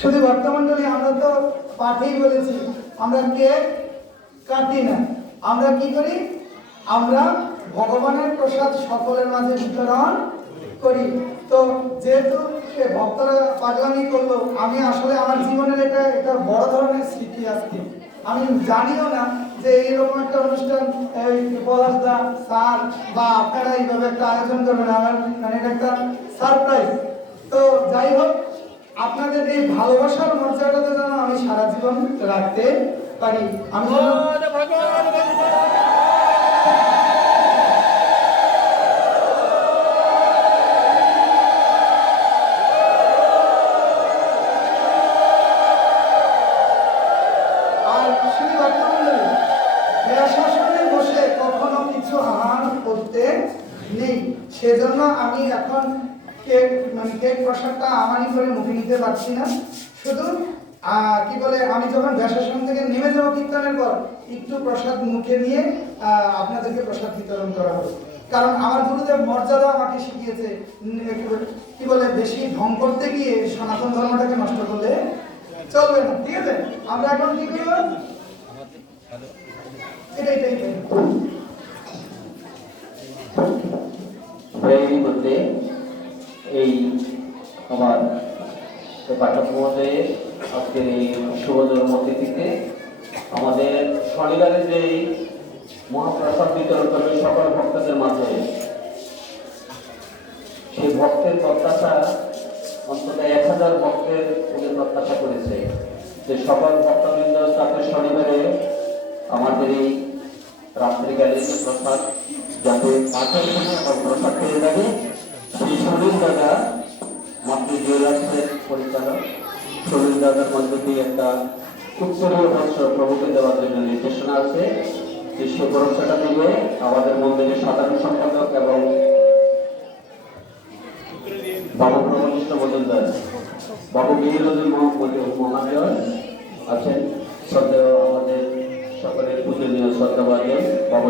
শুধু ভক্তমণ্ডলী, আমরা তো পাঠেই বলেছি আমরা কেক কাটি না, আমরা কি করি, আমরা ভগবানের প্রসাদ সকলের মাঝে বিতরণ করি। তো যেহেতু সে ভক্তরা পাগলামি করলো, আমি আসলে আমার জীবনের এটা একটা বড় ধরনের স্মৃতি আজকে। আমি জানিও না যে এইরকম একটা অনুষ্ঠান পলাশদা স্যার বা আপনারা এইভাবে একটা আয়োজন করবেন, আমার মানে এটা একটা সারপ্রাইজ। তো যাই হোক, আপনাদের এই ভালোবাসার মর্যাদাটা যেন আমি সারা জীবন রাখতে পারি। আমি বসে কখনো কিছু আহার করতে নেই, সেজন্য আমি এখন কেক মানে কেক প্রসাদটা আমারই করে মুখে নিতে পারছি না। শুধু কি বলে, আমি যখন ব্যাসাসন থেকে নেমে যাবো কীর্তনের পর, একটু প্রসাদ মুখে নিয়ে আপনাদেরকে প্রসাদ বিতরণ করা হবে। কারণ আমার গুরুদেব মর্যাদা আমাকে শিখিয়েছে, কি বলে, বেশি ঢং করতে গিয়ে সনাতন ধর্মটাকে নষ্ট করলে চলবে না। ঠিক আছে, আমরা এখন কি করব, এই আমার পাঠক মহোদয়ের আজকের এই শুভ জন্মতিথিতে আমাদের শনিবারে যে মহাপ্রসাদ বিতরণ করবে সকল ভক্তদের মাঝে, সেই ভক্তের প্রত্যাশা অন্তত 1000 ভক্তের উনি প্রত্যাশা করেছে যে সকল ভক্তবৃন্দ তাকে শনিবারে আমাদের এই রাত্রিকালীন প্রসাদ যাতে পাঠের সময় প্রসাদ পেয়ে যাবে। সেই সলিল দাদা মাতৃ জুয়েলার্সের পরিচালক সলিল দাদার মধ্যে দিয়ে একটা উত্তরীয় বস্ত্র প্রভুকে দেওয়ার জন্য নির্দেশনা আছে, যে সে ভরসাটা দিবে আমাদের মন্দিরের সাধারণ সম্পাদক এবং বাবু প্রবলিষ্ঠ মজুমদার, বাবু মিহিরুদ্দিন মহাজয় আছেন, শ্রদ্ধেয় আমাদের সকলের পূজনীয় শ্রদ্ধাভাজন বাবু।